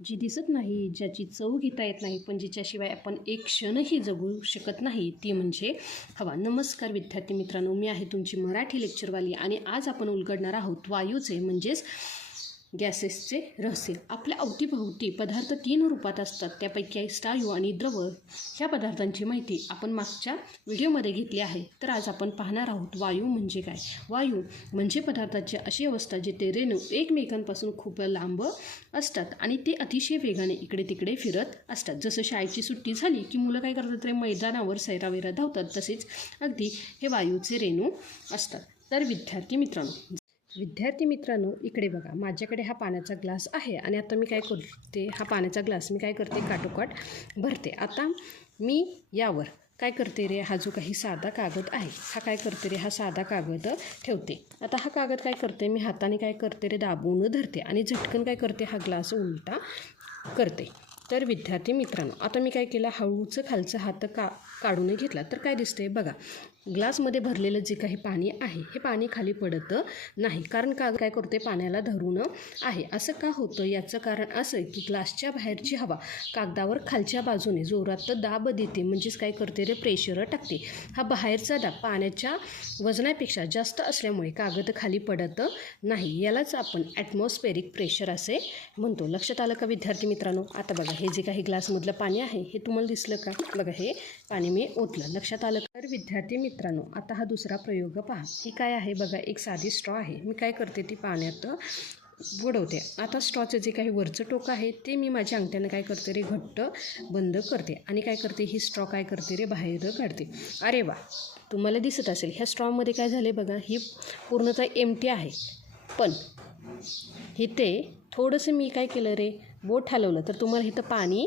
जी दिसत नाही, ज्याची चव घेता येत नाही, पण जिच्याशिवाय आपण एक क्षणही जगू शकत नाही, ती म्हणजे हवा. नमस्कार विद्यार्थी मित्रांनो, मी आहे तुमची मराठी लेक्चरवाली आणि आज आपण उलगडणार आहोत वायूचे म्हणजेच गॅसेसचे रहस्य. आपल्या अवतीभोवती पदार्थ 3 रूपात असतात, त्यापैकी स्थायू आणि द्रव ह्या पदार्थांची माहिती आपण मागच्या व्हिडिओमध्ये घेतली आहे. तर आज आपण पाहणार आहोत वायू म्हणजे काय. वायू म्हणजे पदार्थाची अशी अवस्था जिथे रेणू एकमेकांपासून खूप लांब असतात आणि ते अतिशय वेगाने इकडे तिकडे फिरत असतात. जसं शाळेची सुट्टी झाली की मुलं काय करतात रे, मैदानावर सैरावैरा धावतात, तसेच अगदी हे वायूचे रेणू असतात. तर विद्यार्थी मित्रांनो इकडे बघा, माझ्याकडे हा पाण्याचा ग्लास आहे आणि आता मी काय करते, हा पाण्याचा ग्लास मी काय करते काठोकाठ भरते. आता मी यावर काय करते रे, हा जो काही साधा कागद आहे हा काय करते रे, हा साधा कागद ठेवते. आता हा कागद काय करते, मी हाताने काय करते रे, दाबून धरते आणि झटकन काय करते, हा ग्लास उलटा करते. तर विद्यार्थी मित्रांनो आता मी काय केलं, हळूच खालचा हात काढून घेतला तर काय दिसतंय बघा, ग्लासमध्ये भरलेलं जे काही पाणी आहे हे पाणी खाली पडत नाही, कारण काय करते, पाण्याला धरून आहे. असं का होतं, याचं कारण असं की ग्लासच्या बाहेरची हवा कागदावर खालच्या बाजूने जोरात दाब देते, म्हणजेच काय करते रे, प्रेशर टाकते. हा बाहेरचा दाब पाण्याच्या वजनापेक्षा जास्त असल्यामुळे कागद खाली पडत नाही. यालाच आपण ॲटमॉस्फेरिक प्रेशर असे म्हणतो. लक्षात आलं का विद्यार्थी मित्रांनो. आता बघा, हे जे काही ग्लासमधलं पाणी आहे हे तुम्हाला दिसलं का, बघा हे पाणी मी ओतलं. लक्षात आलं. तर विद्यार्थी मित्रांनो आता हा दुसरा प्रयोग पहा. ही काय आहे बघा, एक साधी स्ट्रॉ आहे. मी काय करते, ती पाण्यात बुडवते. आता स्ट्रॉचं जे काही वरचं टोक आहे ते मी माझ्या अंगठ्यानं काय करते रे, घट्ट बंद करते आणि काय करते, ही स्ट्रॉ काय करते रे, बाहेर काढते. अरे वा, तुम्हाला दिसत असेल ह्या स्ट्रॉमध्ये काय झाले बघा, ही पूर्णतः एम्प्टी आहे, पण इथे थोडंसं मी काय केलं रे, बोट हलवलं तर तुम्हाला इथं पाणी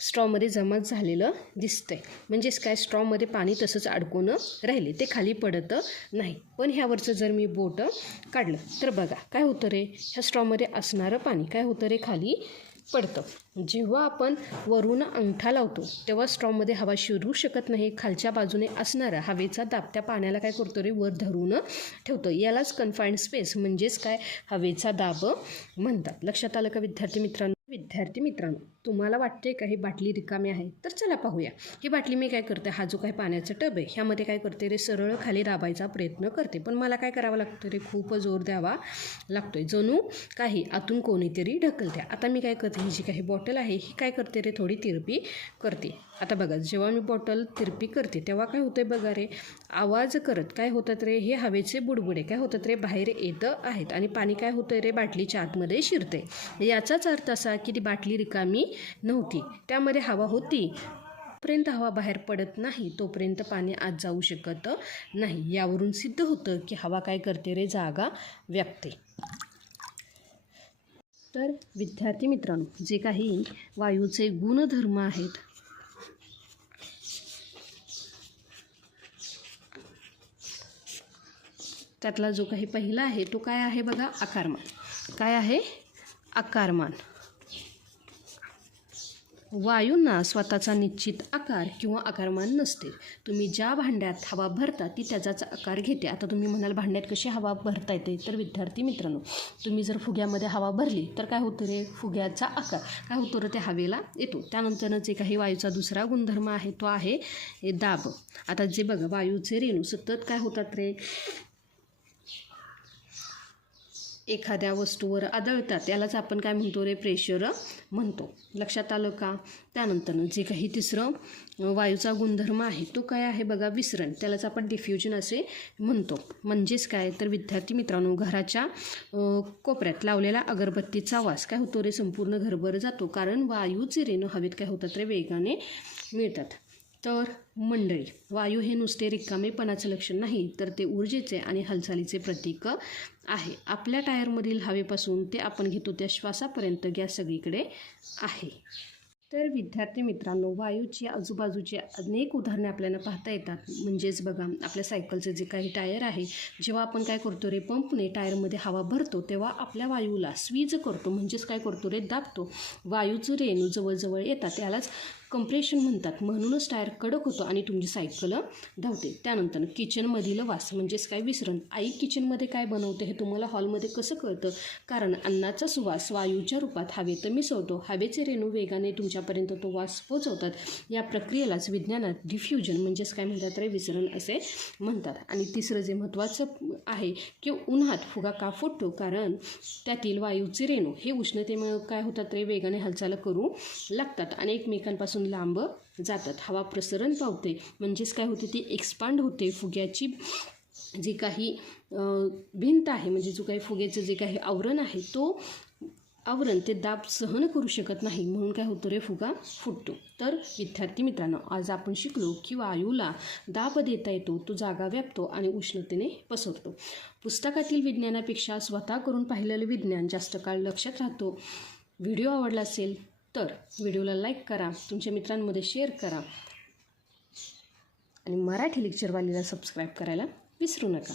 स्ट्रॉमध्ये जमा झालेलं दिसतंय. म्हणजेच काय, स्ट्रॉमध्ये पाणी तसंच अडकून राहिले, ते खाली पडत नाही. पण ह्यावरचं जर मी बोट काढलं तर बघा काय होतं रे, ह्या स्ट्रॉमध्ये असणारं पाणी काय होतं रे, खाली पडतं. जेव्हा आपण वरून अंगठा लावतो तेव्हा स्ट्रॉमध्ये हवा शिरू शकत नाही, खालच्या बाजूने असणारा हवेचा दाब त्या पाण्याला काय करतो रे, वर धरून ठेवतो. यालाच कन्फाईन्ड स्पेस म्हणजेच काय, हवेचा दाब म्हणतात. लक्षात आलं का विद्यार्थी मित्रांनो. तुम्हाला वाटते का ही बाटली रिकामी आहे, तर चला पाहूया. ही बाटली मी काय करते, हा जो काही पाण्याचा टब आहे ह्यामध्ये काय करते रे, सरळ खाली दाबायचा प्रयत्न करते, पण मला काय करावं लागतं रे, खूप जोर द्यावा लागतोय, जणू काही आतून कोणीतरी ढकलते. आता मी काय करते, ही जी काही बॉटल आहे ही काय करते रे, थोडी तिरपी करते. आता बघा, जेव्हा मी बॉटल तिरपी करते तेव्हा काय होतंय बघा रे, आवाज करत काय होतात रे, हे हवेचे बुडबुडे काय होतात रे, बाहेर येत आहेत आणि पाणी काय होतंय रे, बाटलीच्या आतमध्ये शिरते. याचाच अर्थ असा की ती बाटली रिकामी नव्हती, त्यामध्ये हवा होती. जोपर्यंत हवा बाहेर पडत नाही तोपर्यंत पाणी आत जाऊ शकत नाही. यावरून सिद्ध होतं की हवा काय करते रे, जागा व्यापते. तर विद्यार्थी मित्रांनो जे काही वायूचे गुणधर्म आहेत त्यातला जो काही पहिला आहे तो काय आहे बघा, आकारमान. काय आहे, आकारमान. वायूंना स्वतःचा निश्चित आकार किंवा आकारमान नसते. तुम्ही ज्या भांड्यात हवा भरता ती त्याचाच आकार घेते. आता तुम्ही म्हणाल भांड्यात कशी हवा भरता येते, तर विद्यार्थी मित्रांनो तुम्ही जर फुग्यामध्ये हवा भरली तर काय होतं रे, फुग्याचा आकार काय होतो रे, त्या हवेला येतो. त्यानंतर जे काही वायूचा दुसरा गुणधर्म आहे तो आहे दाब. आता जे बघा, वायूचे रेणू सतत काय होतात रे, एखाद्या वस्तूवर आदळतात, त्यालाच आपण काय म्हणतो रे, प्रेशर म्हणतो. लक्षात आलं का. त्यानंतर जे काही तिसरं वायूचा गुणधर्म आहे तो काय आहे बघा, विसरण. त्यालाच आपण डिफ्युजन असे म्हणतो. म्हणजेच काय, तर विद्यार्थी मित्रांनो घराच्या कोपऱ्यात लावलेला अगरबत्तीचा वास काय होतो रे, संपूर्ण घरभर जातो, कारण वायूचे रेणू हवेत काय होतात रे, वेगाने मिळतात. तर मंडळी, वायू हे नुसते रिकामेपणाचं लक्षण नाही, तर ते ऊर्जेचे आणि हालचालीचे प्रतीक आहे. आपल्या टायरमधील हवेपासून ते आपण घेतो त्या श्वासापर्यंत गॅस सगळीकडे आहे. तर विद्यार्थी मित्रांनो वायूची आजूबाजूची अनेक उदाहरणे आपल्याला पाहता येतात. म्हणजेच बघा, आपल्या सायकलचं जे काही टायर आहे, जेव्हा आपण काय करतो रे, पंपने टायरमध्ये हवा भरतो तेव्हा आपल्या वायूला स्वीज करतो, म्हणजेच काय करतो रे, दाबतो. वायूचं रेणू जवळजवळ येतात, त्यालाच कंप्रेशन म्हणतात, म्हणूनच टायर कडक होतो आणि तुमची सायकल धावते. त्यानंतर किचनमधील वास म्हणजेच काय विसरण. आई किचनमध्ये काय बनवते हे तुम्हाला हॉलमध्ये कसं कळतं? कारण अन्नाचा सुवास वायूच्या रूपात हवेत मिसळतो. हवेचे रेणू वेगाने तुमच्यापर्यंत तो वास पोचवतात. या प्रक्रियेलाच विज्ञानात डिफ्युजन म्हणजेच काय म्हणतात रे विसरण असे म्हणतात. आणि तिसरं जे महत्त्वाचं आहे की उन्हात फुगा का फुटतो? कारण त्यातील वायूचे रेणू हे उष्णतेमुळे काय होतात रे वेगाने हालचाल करू लागतात आणि एकमेकांपासून लांब जातात. हवा प्रसरण पावते म्हणजेच काय होते ती एक्सपांड होते. फुग्याची जी काही भिंत आहे म्हणजे जो काही फुग्याचं जे काही आवरण आहे तो आवरण ते दाब सहन करू शकत नाही म्हणून काय होतं रे फुगा फुटतो. तर विद्यार्थी मित्रांनो आज आपण शिकलो की वायूला दाब देता येतो, तो जागा व्यापतो आणि उष्णतेने पसरतो. पुस्तकातील विज्ञानापेक्षा स्वतः करून पाहिलेलं विज्ञान जास्त काळ लक्षात राहतो. व्हिडिओ आवडला असेल तर व्हिडिओला लाईक करा, तुमच्या मित्रांमध्ये शेअर करा आणि मराठी लेक्चरवालीला सबस्क्राईब करायला विसरू नका.